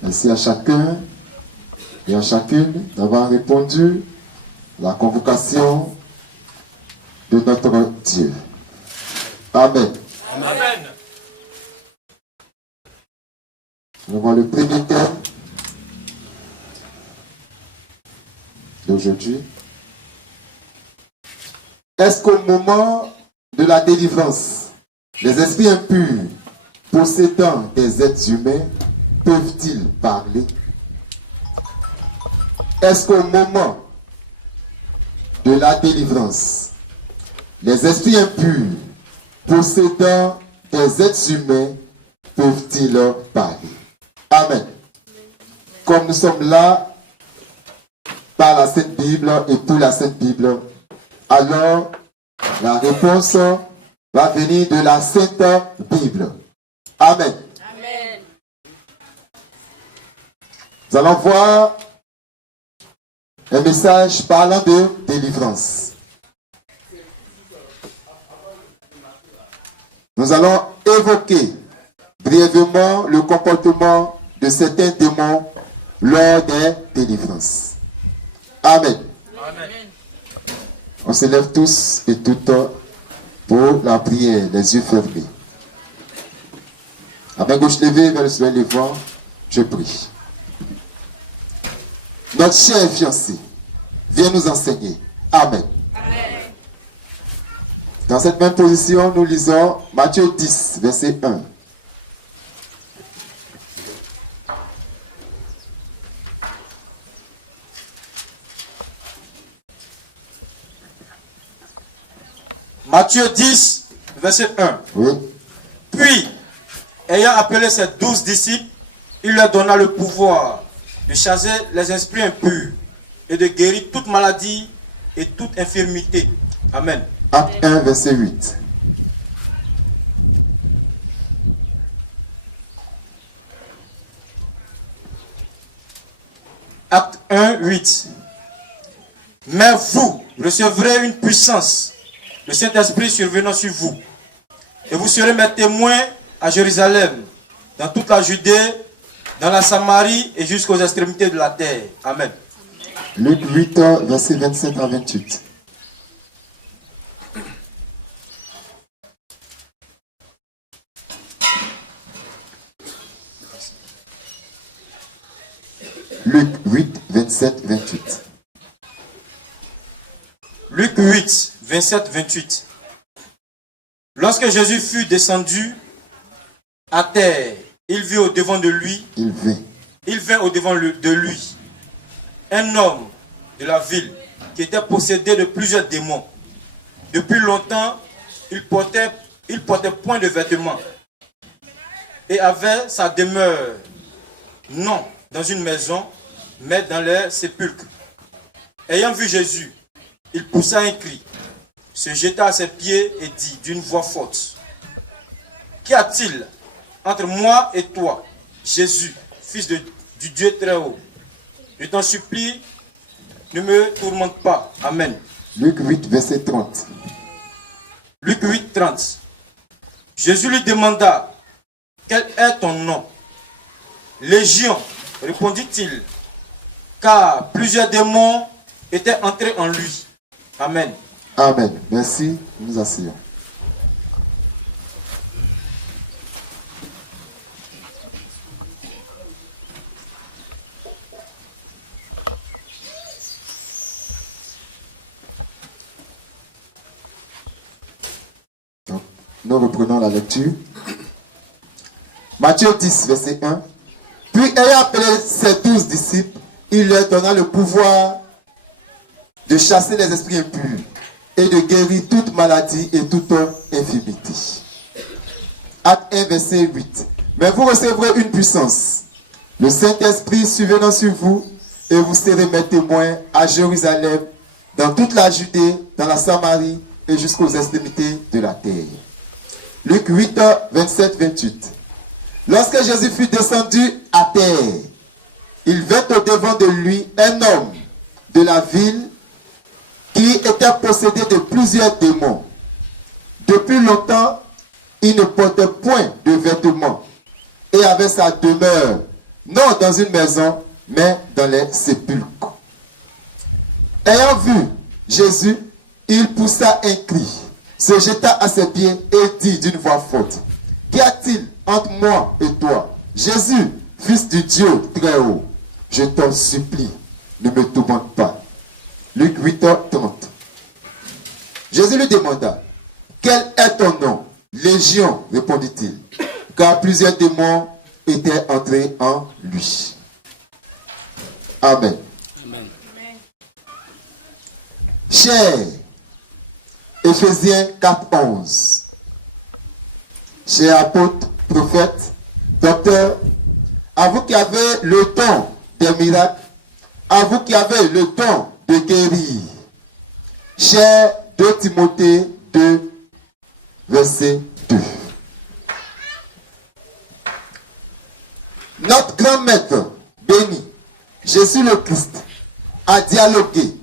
Merci à chacun et à chacune d'avoir répondu à la convocation de notre Dieu. Amen. Amen. Nous voyons le premier thème d'aujourd'hui. Est-ce qu'au moment de la délivrance, les esprits impurs possédant des êtres humains peuvent-ils parler? Est-ce qu'au moment de la délivrance, les esprits impurs possédant des êtres humains peuvent-ils parler? Amen. Comme nous sommes là par la Sainte Bible et pour la Sainte Bible, alors la réponse va venir de la Sainte Bible. Amen. Amen. Nous allons voir un message parlant de délivrance. Nous allons évoquer brièvement le comportement de certains démons lors des délivrances. Amen. Amen. On se lève tous et toutes pour la prière, les yeux fermés. À main gauche levée vers le soleil levant, je prie. Notre cher fiancé, viens nous enseigner. Amen. Amen. Dans cette même position, nous lisons Matthieu 10, verset 1. Matthieu 10, verset 1. Oui. Puis, ayant appelé ses 12 disciples, il leur donna le pouvoir de chasser les esprits impurs et de guérir toute maladie et toute infirmité. Amen. Acte 1, verset 8. Acte 1, 8. Mais vous recevrez une puissance, le Saint-Esprit survenant sur vous. Et vous serez mes témoins à Jérusalem, dans toute la Judée, dans la Samarie et jusqu'aux extrémités de la terre. Amen. Luc 8, verset 27 à 28. Luc 8, 27, 28. Luc 8, 27, 28. Lorsque Jésus fut descendu à terre, il vit au devant de lui, il vint au devant de lui un homme de la ville qui était possédé de plusieurs démons. Depuis longtemps, il portait point de vêtements et avait sa demeure, non dans une maison, mais dans les sépulcres. Ayant vu Jésus, il poussa un cri, se jeta à ses pieds et dit d'une voix forte: Qu'y a-t-il entre moi et toi, Jésus, fils du Dieu très haut? Je t'en supplie, ne me tourmente pas. Amen. Luc 8, verset 30. Luc 8, 30. Jésus lui demanda: Quel est ton nom? Légion, répondit-il, car plusieurs démons étaient entrés en lui. Amen. Amen. Merci. Nous nous asseyons. Donc, nous reprenons la lecture. Matthieu 10, verset 1. Puis ayant appelé ses 12 disciples, il leur donna le pouvoir de chasser les esprits impurs et de guérir toute maladie et toute infirmité. Acte 1, verset 8. Mais vous recevrez une puissance, le Saint-Esprit survenant sur vous, et vous serez mes témoins à Jérusalem, dans toute la Judée, dans la Samarie et jusqu'aux extrémités de la terre. Luc 8, 27, 28. Lorsque Jésus fut descendu à terre, il vint au devant de lui un homme de la ville qui était possédé de plusieurs démons. Depuis longtemps, il ne portait point de vêtements et avait sa demeure non dans une maison, mais dans les sépulcres. Ayant vu Jésus, il poussa un cri, se jeta à ses pieds et dit d'une voix forte, « Qu'y a-t-il entre moi et toi, Jésus, fils du Dieu très haut? Je t'en supplie, ne me tourmente pas. » Luc 8h30. Jésus lui demanda, « Quel est ton nom? » « Légion, répondit-il, car plusieurs démons étaient entrés en lui. Amen. Amen. Chers Éphésiens 4:11. Chers apôtres, prophètes, docteurs, à vous qui avez le don des miracles, à vous qui avez le don de guérir. Cher 2 Timothée 2, verset 2. Notre grand maître, béni, Jésus le Christ, a dialogué,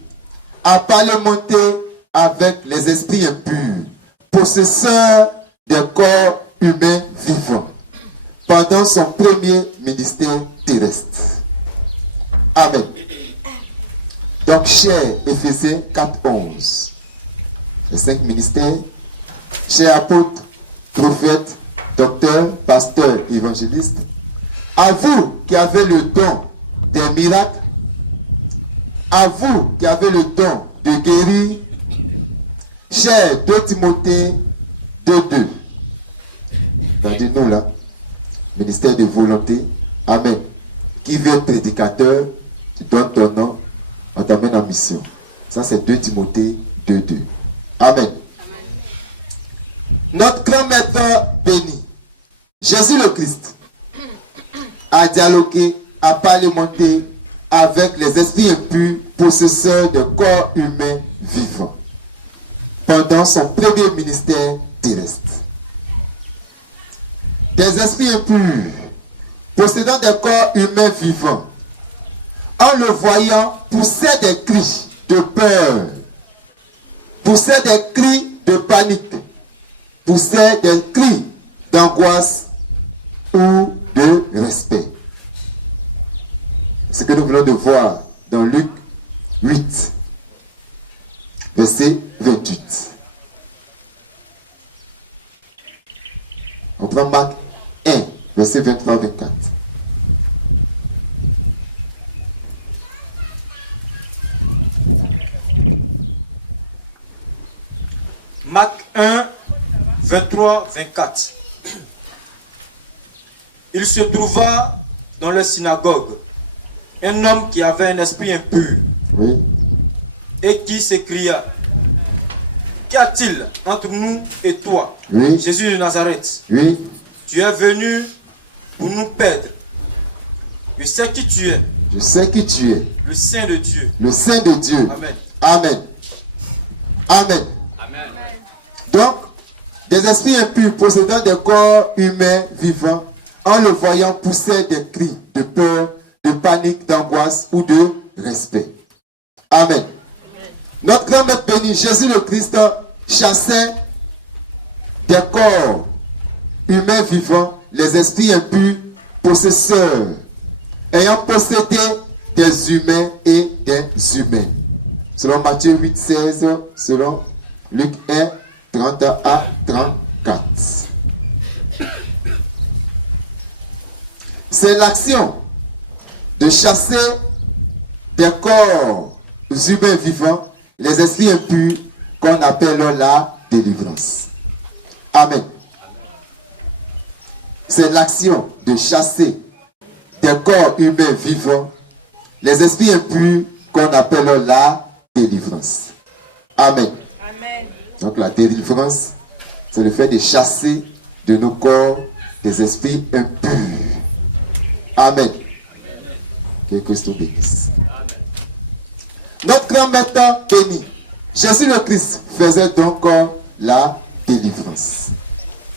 a parlementé avec les esprits impurs, possesseurs des corps humains vivants, pendant son premier ministère terrestre. Amen. Donc, chers Éphésiens 4:11, les 5 ministères, chers apôtres, prophètes, docteurs, pasteurs, évangélistes, à vous qui avez le don des miracles, à vous qui avez le don de guérir, cher 2 Timothée 2:2. Regardez-nous là, ministère de volonté, amen. Qui veut être prédicateur, tu donnes ton nom, on t'amène en mission. Ça c'est 2 Timothée 2:2. Amen. Notre grand maître béni, Jésus le Christ, a dialogué, a parlementé avec les esprits impurs, possesseurs de corps humains vivants, pendant son premier ministère terrestre. Des esprits impurs, possédant des corps humains vivants, en le voyant, poussaient des cris de peur, poussaient des cris de panique, poussaient des cris d'angoisse ou de respect. Ce que nous venons de voir dans Luc 8, verset 28. On prend Marc 1, verset 23-24. Marc 1, 23-24. Il se trouva dans la synagogue un homme qui avait un esprit impur, Oui. et qui s'écria, « Qu'y a-t-il entre nous et toi, Oui. Jésus de Nazareth? Oui. Tu es venu pour nous perdre. Je sais qui tu es, Je sais qui tu es, le Saint de Dieu. le Saint de Dieu. Amen. Amen. Amen. Amen. Donc, des esprits impurs possédant des corps humains vivants, en le voyant poussaient des cris de peur, de panique, d'angoisse ou de respect. Amen. Notre grand maître béni, Jésus le Christ, chassait des corps humains vivants, les esprits impurs, possesseurs, ayant possédé des humains et des humains. Selon Matthieu 8, 16, selon Luc 1, 30 à 34. C'est l'action de chasser des corps humains vivants, les esprits impurs, qu'on appelle la délivrance. Amen. C'est l'action de chasser des corps humains vivants, les esprits impurs, qu'on appelle la délivrance. Amen. Amen. Donc la délivrance, c'est le fait de chasser de nos corps des esprits impurs. Amen. Que Christ nous bénisse. Notre grand maître béni, Jésus le Christ, faisait donc la délivrance.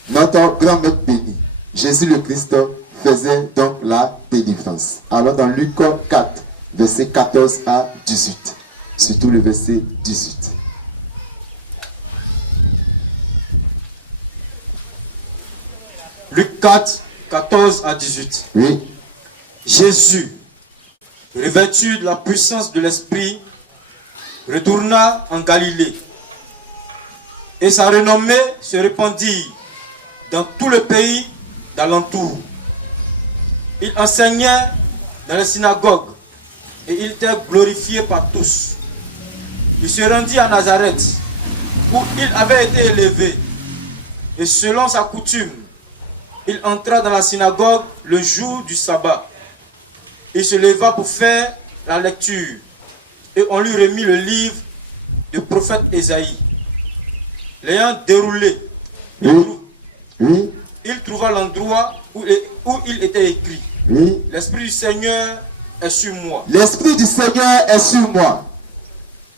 Notre grand maître béni, Jésus le Christ, faisait donc la délivrance. Alors dans Luc 4, verset 14 à 18. Surtout le verset 18. Luc 4, 14 à 18. Oui. Jésus, revêtu de la puissance de l'Esprit, retourna en Galilée. Et sa renommée se répandit dans tout le pays d'alentour. Il enseignait dans les synagogues et il était glorifié par tous. Il se rendit à Nazareth, où il avait été élevé. Et selon sa coutume, il entra dans la synagogue le jour du sabbat. Il se leva pour faire la lecture. Et on lui remit le livre du prophète Ésaïe. L'ayant déroulé, il trouva l'endroit où il était écrit. L'Esprit du Seigneur est sur moi. L'Esprit du Seigneur est sur moi.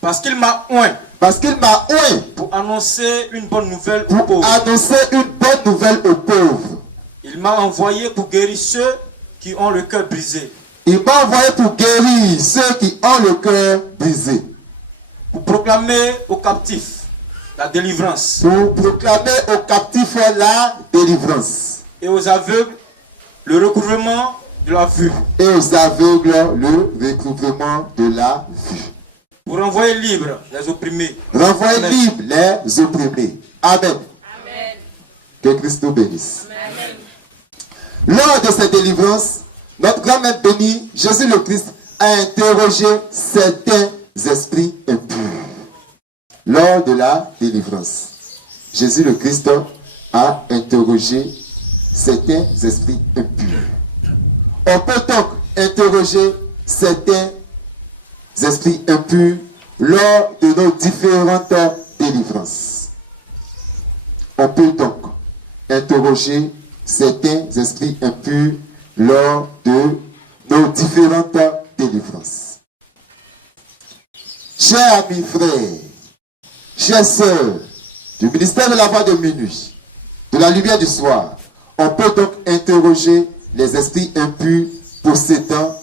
Parce qu'il m'a oint. Parce qu'il m'a oint. Pour annoncer une bonne nouvelle aux pauvres. Annoncer une bonne nouvelle aux pauvres. Il m'a envoyé pour guérir ceux qui ont le cœur brisé. Il m'a envoyé pour guérir ceux qui ont le cœur brisé. Pour proclamer aux captifs la délivrance. Pour proclamer aux captifs la délivrance. Et aux aveugles le recouvrement de la vue. Et aux aveugles le recouvrement de la vue. Pour renvoyer libres les opprimés. Renvoyer libres les opprimés. Amen. Amen. Que Christ nous bénisse. Amen. Lors de cette délivrance, notre grand-mère bénie, Jésus le Christ, a interrogé certains esprits impurs. Lors de la délivrance, Jésus le Christ a interrogé certains esprits impurs. On peut donc interroger certains esprits impurs lors de nos différentes délivrances. On peut donc interroger certains esprits impurs lors de nos différentes délivrances. Chers amis, frères, chères sœurs, du ministère de la voix de minuit, de la lumière du soir, on peut donc interroger les esprits impurs possédant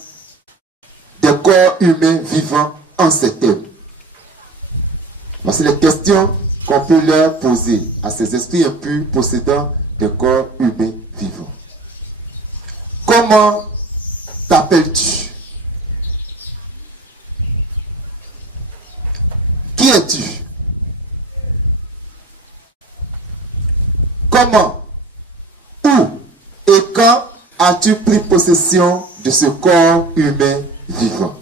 des corps humains vivants en ces termes. Voici les questions qu'on peut leur poser à ces esprits impurs possédant des corps humains vivants. Comment t'appelles-tu? Qui es-tu? Comment, où et quand as-tu pris possession de ce corps humain vivant?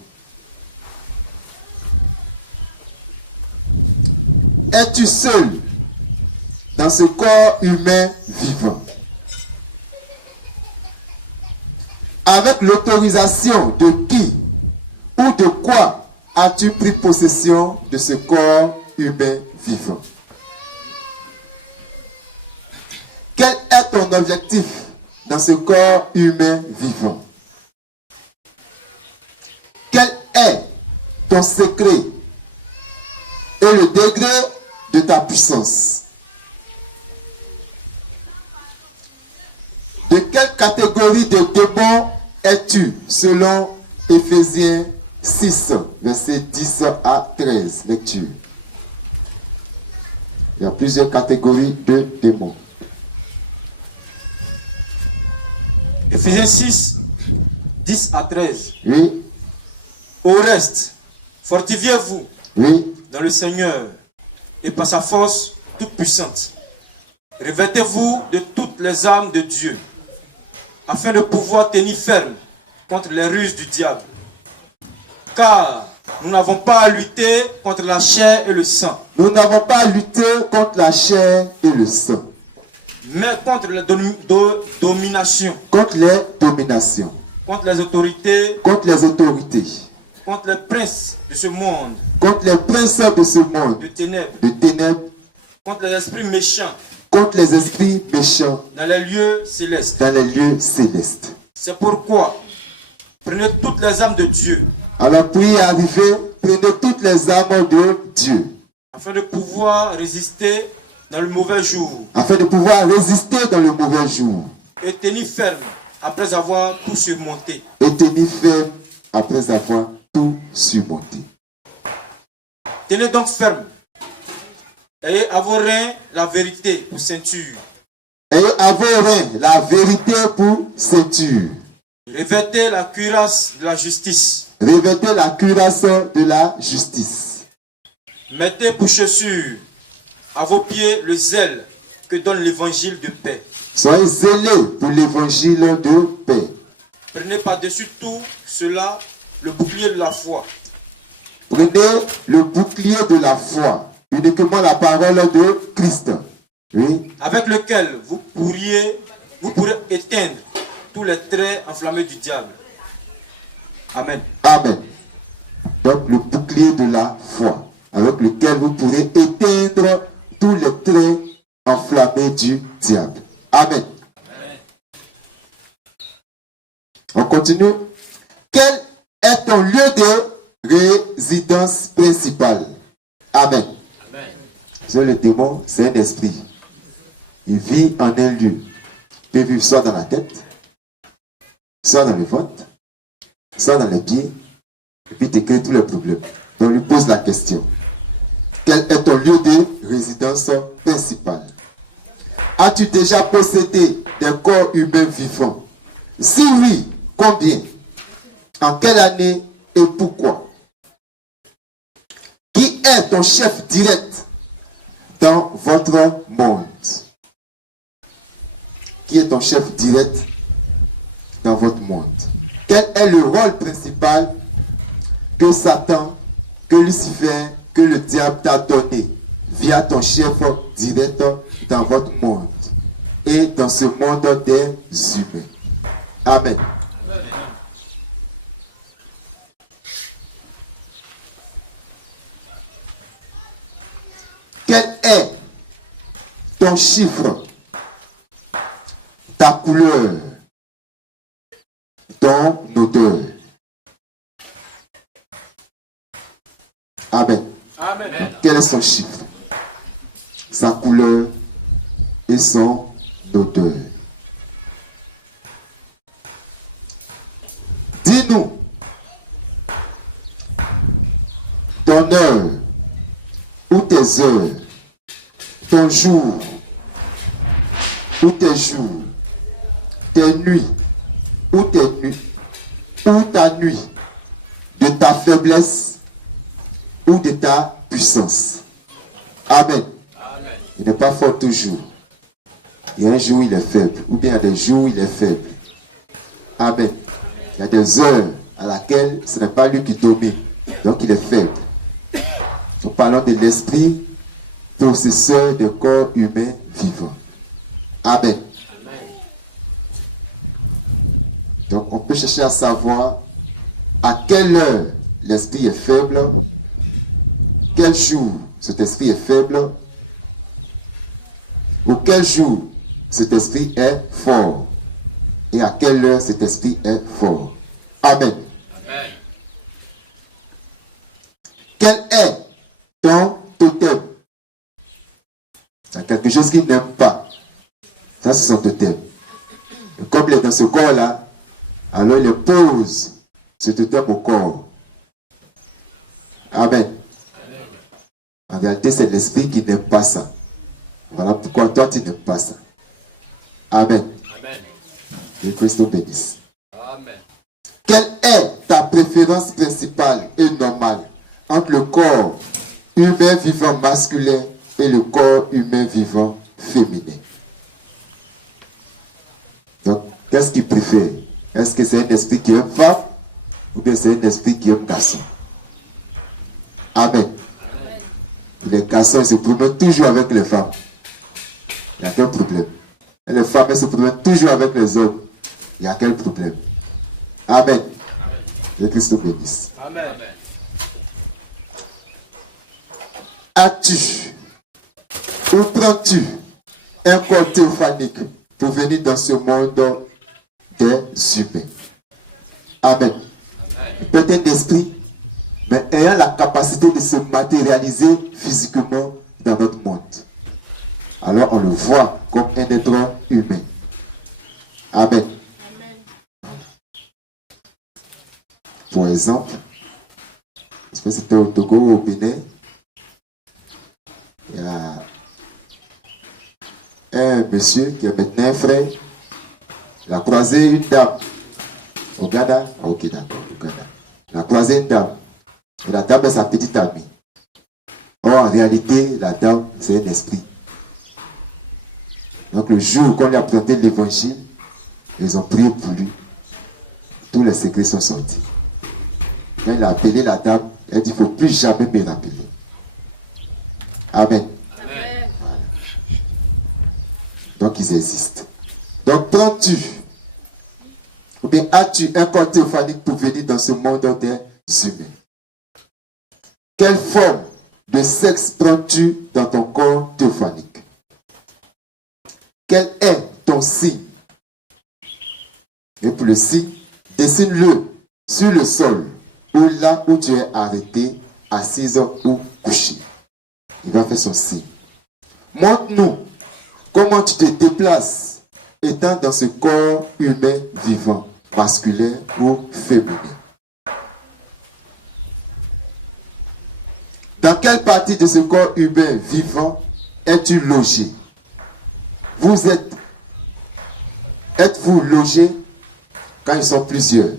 Es-tu seul dans ce corps humain vivant? Avec l'autorisation de qui ou de quoi as-tu pris possession de ce corps humain vivant? Quel est ton objectif dans ce corps humain vivant? Quel est ton secret et le degré de ta puissance? De quelle catégorie de démons es-tu selon Éphésiens 6, versets 10 à 13, lecture. Il y a plusieurs catégories de démons. Éphésiens 6, 10 à 13. Oui, Au reste, fortifiez-vous oui, dans le Seigneur et par sa force toute puissante. Revêtez-vous de toutes les armes de Dieu, afin de pouvoir tenir ferme contre les ruses du diable. Car nous n'avons pas à lutter contre la chair et le sang, nous n'avons pas à lutter contre la chair et le sang, mais contre les dominations, contre les dominations, contre les autorités, contre les autorités, contre les princes de ce monde, contre les princes de ce monde, de ténèbres, contre les esprits méchants, contre les esprits méchants dans les lieux célestes. dans les lieux célestes. C'est pourquoi, prenez toutes les armes de Dieu, Alors pour y arriver, prenez toutes les armes de Dieu, afin de pouvoir résister dans le mauvais jour, afin de pouvoir résister dans le mauvais jour, et tenir ferme après avoir tout surmonté. et tenir ferme après avoir tout surmonté. Tenez donc ferme. Ayez à vos reins la vérité pour ceinture. Ayez à vos reins la vérité pour ceinture. Revêtez la cuirasse de la justice. Revêtez la cuirasse de la justice. Mettez pour chaussure à vos pieds le zèle que donne l'évangile de paix. Soyez zélés pour l'évangile de paix. Prenez par-dessus tout cela le bouclier de la foi. Prenez le bouclier de la foi, uniquement la parole de Christ. Oui. Avec lequel vous pourrez éteindre tous les traits enflammés du diable. Amen. Amen. Donc le bouclier de la foi, avec lequel vous pourrez éteindre tous les traits enflammés du diable. Amen. Amen. On continue. Quel est ton lieu de résidence principale? Amen. Amen. C'est le démon, c'est un esprit. Il vit en un lieu. Il peut vivre soit dans la tête, soit dans le ventre, soit dans les pieds, et puis te crée tous les problèmes. Donc, on lui pose la question. Quel est ton lieu de résidence principale? As-tu déjà possédé des corps humains vivants? Si oui, combien? En quelle année et pourquoi? Qui est ton chef direct dans votre monde? Qui est ton chef direct dans votre monde? Quel est le rôle principal que Satan, que Lucifer, que le diable t'a donné via ton chef direct dans votre monde et dans ce monde des humains? Amen. Quel est ton chiffre, ta couleur, ton odeur? Amen. Amen. Quel est son chiffre, sa couleur et son odeur? Dis-nous ton heure ou tes heures, ton jour ou tes jours, tes nuits ou tes nuits, ou ta nuit, de ta faiblesse ou de ta puissance. Amen. Amen. Il n'est pas fort toujours. Il y a un jour où il est faible, ou bien il y a des jours où il est faible. Amen. Il y a des heures à laquelle ce n'est pas lui qui domine, donc il est faible. Nous parlons de l'esprit possesseur de corps humains vivants. Amen. Amen. Donc on peut chercher à savoir à quelle heure l'esprit est faible, quel jour cet esprit est faible, ou quel jour cet esprit est fort, et à quelle heure cet esprit est fort. Amen. Amen. Quel est ton totem? C'est quelque chose qu'il n'aime pas. Ça, c'est son totem. Et comme il est dans ce corps-là, alors il pose ce totem au corps. Amen. En réalité, c'est l'esprit qui n'aime pas ça. Voilà pourquoi toi, tu n'aimes pas ça. Amen. Amen. Que Christ nous bénisse. Amen. Quelle est ta préférence principale et normale entre le corps humain vivant masculin et le corps humain vivant féminin? Donc, qu'est-ce qu'il préfère? Est-ce que c'est un esprit qui aime femme ou bien c'est un esprit qui aime garçon? Amen. Les garçons se promènent toujours avec les femmes. Il n'y a quel problème? Et les femmes elles se promènent toujours avec les hommes. Il y a quel problème? Amen. Que Christ nous bénisse. Amen. As-tu ou prends-tu un corps théophanique pour venir dans ce monde des humains? Amen. Peut-être un esprit, mais ayant la capacité de se matérialiser physiquement dans notre monde. Alors on le voit comme un être humain. Amen. Pour exemple, je pense que c'était au Togo ou au Bénin, il y a un monsieur qui est maintenant un frère, il a croisé une dame Au Ghana? Ok, d'accord, au Ghana. La troisième dame. Et la dame est sa petite amie. Or, en réalité, la dame, c'est un esprit. Donc, le jour où on lui a présenté l'évangile, ils ont prié pour lui. Tous les secrets sont sortis. Quand il a appelé la dame, elle dit, il ne faut plus jamais me rappeler. Amen. Amen. Voilà. Donc, ils existent. Donc, prends-tu, ou bien as-tu un corps théophanique pour venir dans ce monde des humains? Quelle forme de sexe prends-tu dans ton corps théophanique? Quel est ton signe? Et pour le signe, dessine-le sur le sol ou là où tu es arrêté, assise ou couché. Il va faire son signe. Montre-nous comment tu te déplaces étant dans ce corps humain vivant, masculin ou féminin. Dans quelle partie de ce corps humain vivant es-tu logé? Êtes-vous logé quand ils sont plusieurs?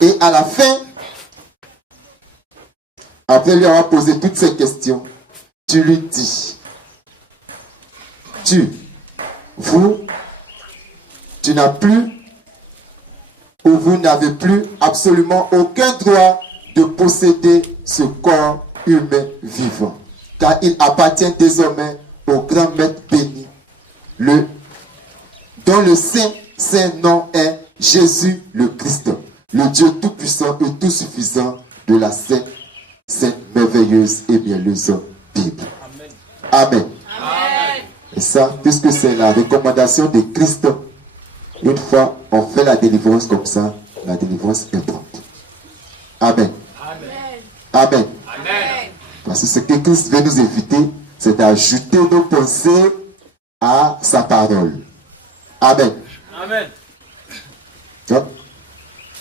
Et à la fin, après lui avoir posé toutes ces questions, tu lui dis, tu n'as plus ou vous n'avez plus absolument aucun droit de posséder ce corps humain vivant, car il appartient désormais au grand maître béni, dont le saint nom est Jésus le Christ, le Dieu tout-puissant et tout-suffisant de la sainte, merveilleuse et mielleuse Bible. Amen. Amen. Et ça, puisque c'est la recommandation de Christ, une fois on fait la délivrance comme ça, la délivrance est prompte. Amen. Amen. Amen. Amen. Parce que ce que Christ veut nous éviter, c'est d'ajouter nos pensées à sa parole. Amen. Amen. Donc,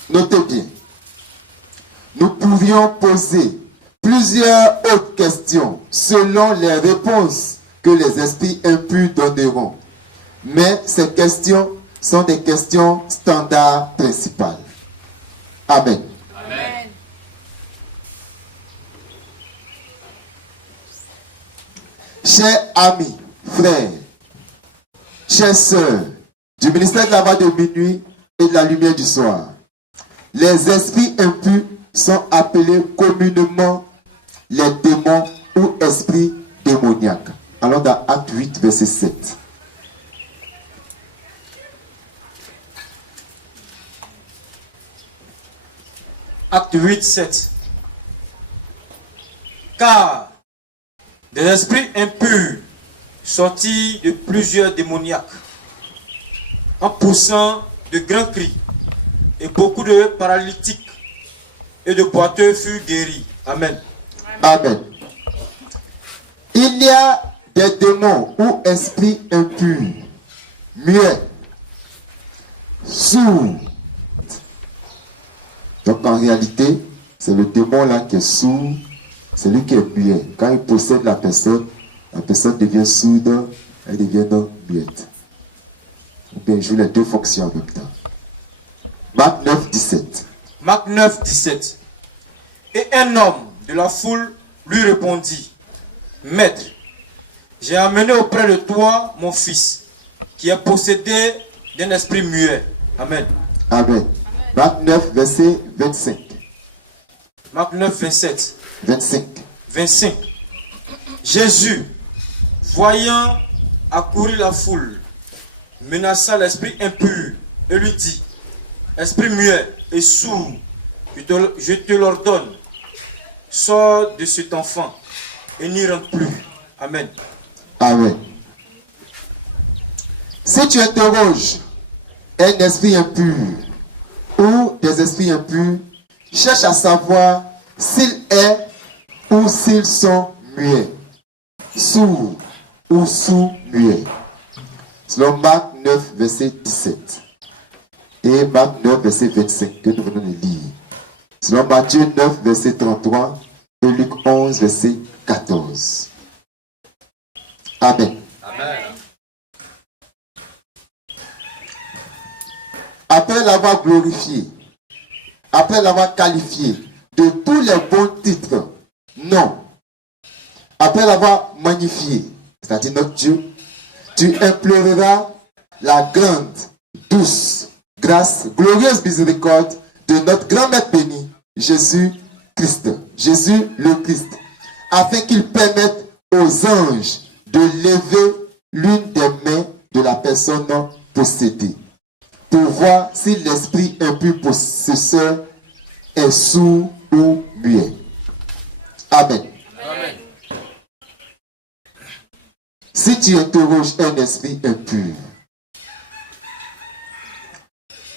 notez bien. Nous pourrions poser plusieurs autres questions selon les réponses que les esprits impurs donneront. Mais ces questions sont des questions standards principales. Amen. Amen. Chers amis, frères, chères sœurs, du ministère de la voix de minuit et de la lumière du soir, les esprits impurs sont appelés communément les démons ou esprits démoniaques. Allons dans Acte 8, verset 7. Acte 8, 7. Car des esprits impurs sortis de plusieurs démoniaques, en poussant de grands cris, et beaucoup de paralytiques et de boiteux furent guéris. Amen. Amen. Il y a des démons ou esprits impurs, muets, sourds. Donc en réalité, c'est le démon là qui est sourd, c'est lui qui est muet. Quand il possède la personne devient sourde, elle devient muette. Ou bien il joue les deux fonctions en même temps. Marc 9, 17. Marc 9, 17. Et un homme de la foule lui répondit, Maître, j'ai amené auprès de toi mon fils, qui est possédé d'un esprit muet. Amen. Amen. Marc 9, verset 25. Marc 9, 27. 25. 25. Jésus, voyant accourir la foule, menaça l'esprit impur et lui dit, Esprit muet et sourd, je te l'ordonne, sors de cet enfant et n'y rentre plus. Amen. Amen. Si tu interroges un esprit impur ou des esprits impurs, cherche à savoir s'il est ou s'ils sont muets, sourds ou sourds-muets. Selon Marc 9, verset 17 et Marc 9, verset 25 que nous venons de lire. Selon Matthieu 9, verset 33 et Luc 11, verset 14. Amen. Amen. après l'avoir glorifié, après l'avoir qualifié de tous les bons titres, non. Après l'avoir magnifié, c'est-à-dire notre Dieu, tu imploreras la grande, douce, grâce, glorieuse miséricorde de notre grand Maître béni, Jésus-Christ, Jésus le Christ, afin qu'il permette aux anges de lever l'une des mains de la personne possédée, pour voir si l'esprit impur possesseur est sourd ou muet. Amen. Amen. Si tu interroges un esprit impur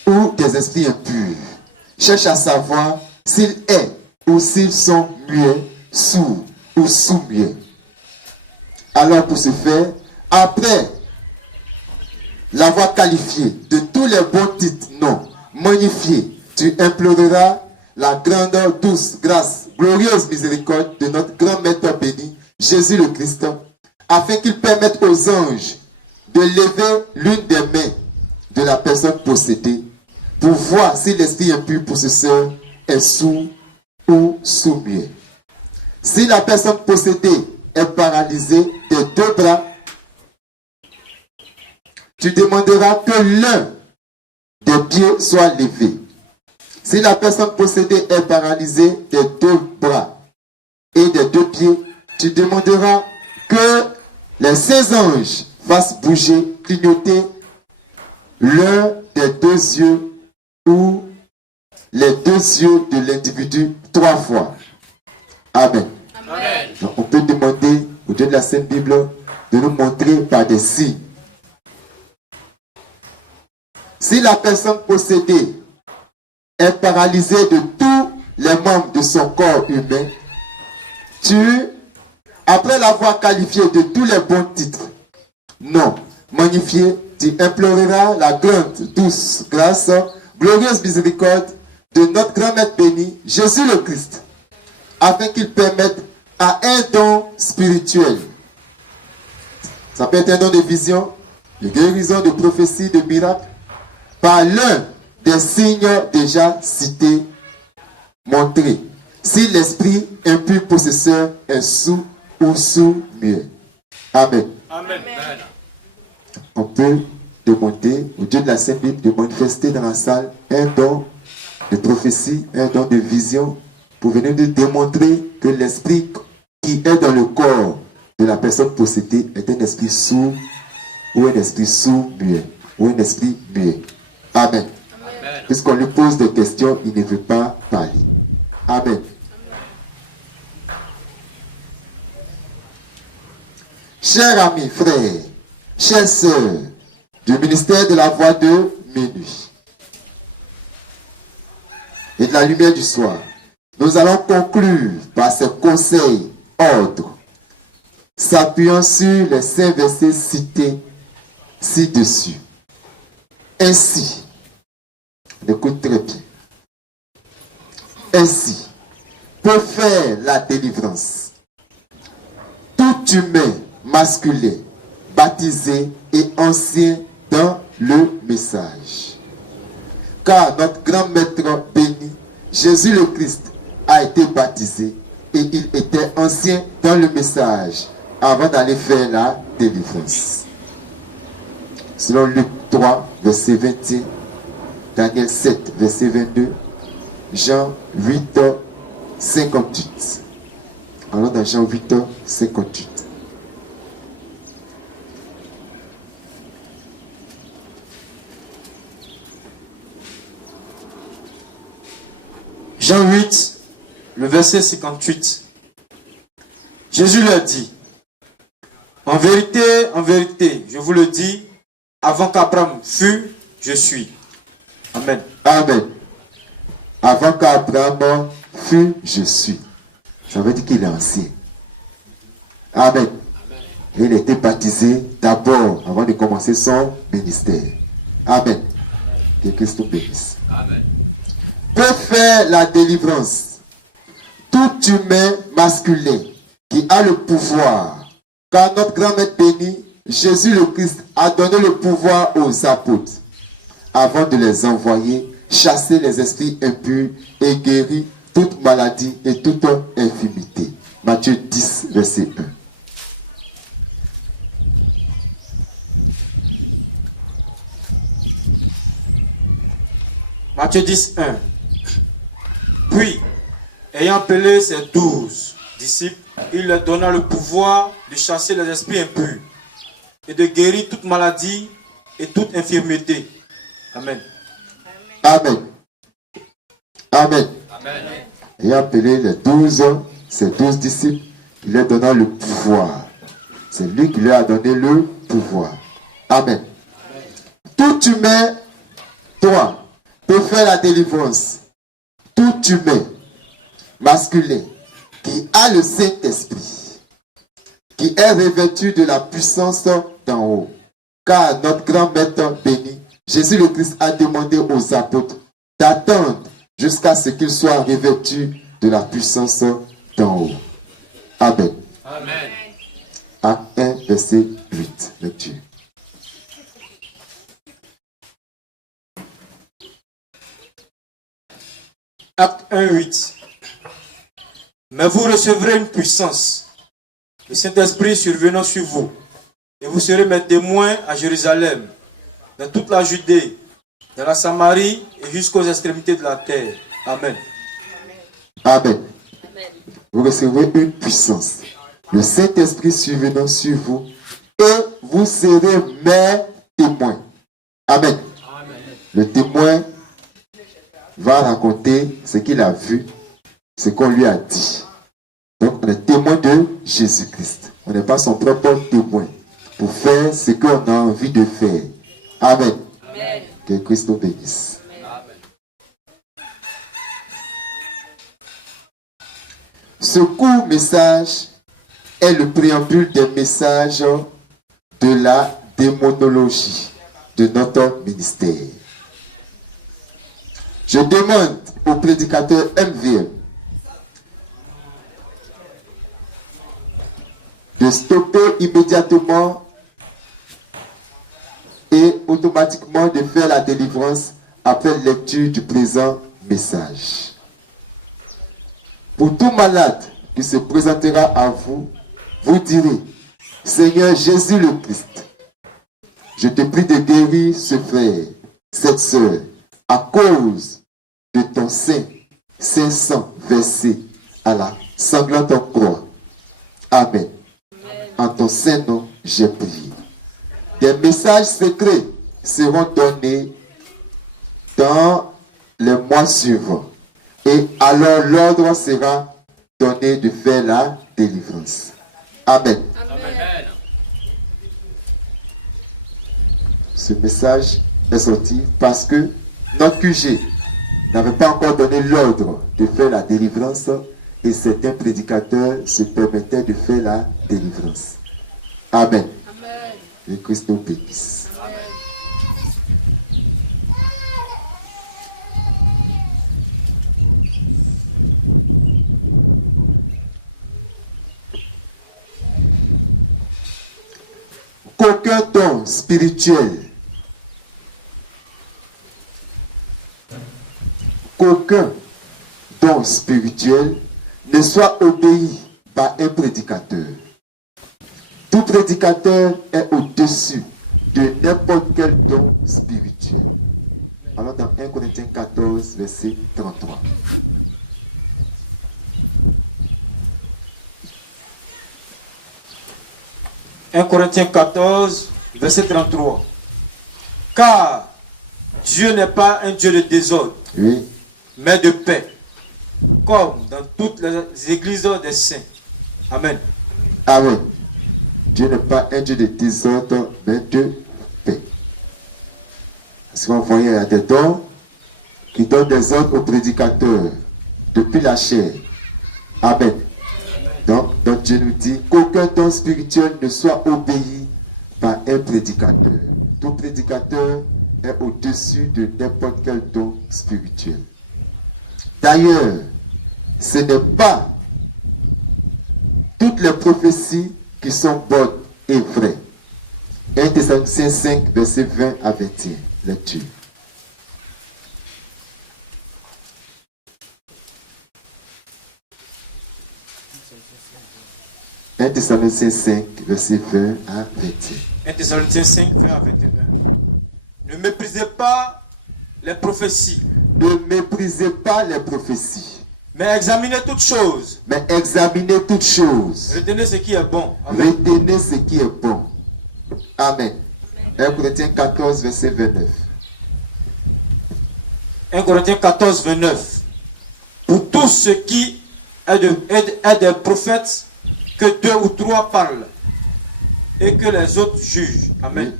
ou des esprits impurs, cherche à savoir s'il est ou s'ils sont muets, sourds ou sous-muets. Alors pour ce faire, après l'avoir qualifié de tous les bons titres, non, magnifié, tu imploreras la grande, douce, grâce, glorieuse miséricorde de notre grand Maître béni, Jésus le Christ, afin qu'il permette aux anges de lever l'une des mains de la personne possédée pour voir si l'esprit impur possesseur est sourd ou sous-muet. Si la personne possédée est paralysée des deux bras, tu demanderas que l'un des pieds soit levé. Si la personne possédée est paralysée des deux bras et des deux pieds, tu demanderas que les 16 anges fassent bouger, clignoter l'un des deux yeux ou les deux yeux de l'individu 3 fois. Amen. Amen. Donc, on peut demander au Dieu de la Sainte Bible de nous montrer par des signes. Si la personne possédée est paralysée de tous les membres de son corps humain, après l'avoir qualifié de tous les bons titres, non, magnifié, tu imploreras la grande, douce, grâce, glorieuse miséricorde de notre grand Maître béni, Jésus le Christ, afin qu'il permette à un don spirituel. Ça peut être un don de vision, de guérison, de prophétie, de miracle, par l'un des signes déjà cités, montrés. Si l'esprit impur possesseur est sous ou sous-muet. Amen. Amen. On peut demander au Dieu de la Sainte Bible de manifester dans la salle un don de prophétie, un don de vision, pour venir nous démontrer que l'esprit qui est dans le corps de la personne possédée est un esprit sourd ou un esprit sourd-muet ou un esprit muet. Amen. Amen. Puisqu'on lui pose des questions, il ne veut pas parler. Amen. Chers amis, frères, chères sœurs, du ministère de la voix de minuit et de la lumière du soir, nous allons conclure par ces conseils, ordres, s'appuyant sur les 5 versets cités ci-dessus. Ainsi, on écoute très bien. Ainsi, pour faire la délivrance, tout humain masculin, baptisé et ancien dans le message. Car notre grand Maître béni, Jésus le Christ, a été baptisé et il était ancien dans le message avant d'aller faire la délivrance. Selon Luc 3, verset 21, Daniel 7, verset 22, Jean 8, 58. Alors dans Jean 8, 58. Jean 8, le verset 58. Jésus leur dit, en vérité, je vous le dis, avant qu'Abraham fût, je suis. Amen. Amen. Avant qu'Abraham fût, je suis. Ça veut dire qu'il est ancien. Amen. Il a été baptisé d'abord, avant de commencer son ministère. Amen. Que Christ nous bénisse. Amen. Peut faire la délivrance. Tout humain masculin qui a le pouvoir, car notre grand Maître béni, Jésus le Christ, a donné le pouvoir aux apôtres, avant de les envoyer chasser les esprits impurs et guérir toute maladie et toute infirmité. Matthieu 10, verset 1. Matthieu 10, 1. Puis, ayant appelé ses 12 disciples, il leur donna le pouvoir de chasser les esprits impurs et de guérir toute maladie et toute infirmité. Amen. Amen. Amen. Amen. Ayant appelé ses 12 disciples, il leur donna le pouvoir. C'est lui qui leur a donné le pouvoir. Amen. Tout humain, toi, peut faire la délivrance. Tout humain masculin qui a le Saint-Esprit, qui est revêtu de la puissance d'en haut. Car notre grand maître béni, Jésus le Christ, a demandé aux apôtres d'attendre jusqu'à ce qu'ils soient revêtus de la puissance d'en haut. Amen. Amen. Acte 1, verset 8. Lecture. Acte 1, 8. Mais vous recevrez une puissance, le Saint-Esprit survenant sur vous, et vous serez mes témoins à Jérusalem, dans toute la Judée, dans la Samarie et jusqu'aux extrémités de la terre. Amen. Amen. Vous recevrez une puissance, le Saint-Esprit survenant sur vous, et vous serez mes témoins. Amen. Le témoin va raconter ce qu'il a vu, ce qu'on lui a dit. Donc, on est témoin de Jésus-Christ. On n'est pas son propre témoin pour faire ce qu'on a envie de faire. Amen. Amen. Que Christ nous bénisse. Amen. Ce court message est le préambule des messages de la démonologie de notre ministère. Je demande au prédicateur MVM de stopper immédiatement et automatiquement de faire la délivrance après lecture du présent message. Pour tout malade qui se présentera à vous, vous direz: Seigneur Jésus le Christ, je te prie de guérir ce frère, cette sœur, à cause de ton saint sang versé à la sanglante croix. Amen. En ton saint nom, j'ai prié. Des messages secrets seront donnés dans les mois suivants. Et alors l'ordre sera donné de faire la délivrance. Amen. Amen. Ce message est sorti parce que notre QG n'avait pas encore donné l'ordre de faire la délivrance et certains prédicateurs se permettaient de faire la délivrance. Amen. Amen. Le Christ nous bénisse. Qu'aucun don spirituel, qu'aucun don spirituel ne soit obéi par un prédicateur. Tout prédicateur est au-dessus de n'importe quel don spirituel. Alors dans 1 Corinthiens 14, verset 33. « 1 Corinthiens 14, verset 33. Car Dieu n'est pas un Dieu de désordre, Oui. mais de paix, comme dans toutes les églises des saints. Amen. Amen. Dieu n'est pas un Dieu de désordre, mais de paix. Parce qu'on voyait, il y a des dons qui donnent des ordres aux prédicateurs depuis la chair. Amen. Donc Dieu nous dit qu'aucun don spirituel ne soit obéi par un prédicateur. Tout prédicateur est au-dessus de n'importe quel don spirituel. D'ailleurs, ce n'est pas toutes les prophéties qui sont bonnes et vraies. 1 Thessaloniciens 5, verset 20 à 21. Lecture. 1 Thessaloniciens 5, verset 20 à 21. 1 Thessaloniciens 5, 20 à 21. Ne méprisez pas les prophéties, Ne méprisez pas les prophéties, mais examinez toutes choses. mais examinez toutes choses. Retenez ce qui est bon. Amen. Retenez ce qui est bon. Amen. 1 Corinthiens 14, verset 29. 1 Corinthiens 14, 29. Pour tout ce qui est des prophètes, que 2 ou 3 parlent et que les autres jugent. Amen.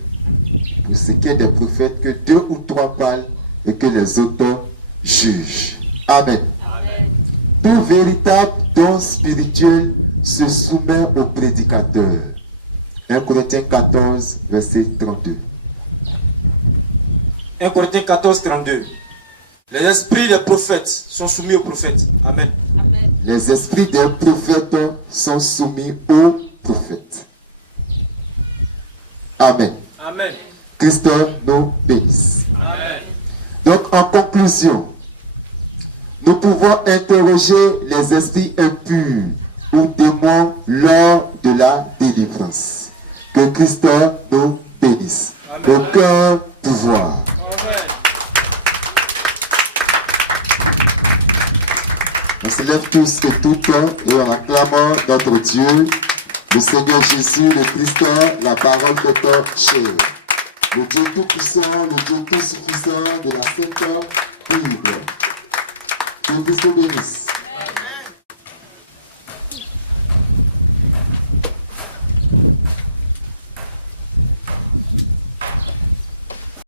Pour ce qui est des prophètes, que 2 ou 3 parlent et que les autres jugent. Amen. Tout véritable don spirituel se soumet au prédicateur. 1 Corinthiens 14, verset 32. 1 Corinthiens 14, 32. Les esprits des prophètes sont soumis aux prophètes. Amen. Les esprits des prophètes sont soumis aux prophètes. Amen. Amen. Christ nous bénisse. Amen. Donc, en conclusion, nous pouvons interroger les esprits impurs ou démons lors de la délivrance. Que Christ nous bénisse. Amen. Aucun pouvoir. Amen. On se lève tous et toutes et on acclame notre Dieu, le Seigneur Jésus, le Christ, la parole de ton chair. Le Dieu tout-puissant, le Dieu tout-suffisant de la Sainte Bible. Que Christ nous bénisse.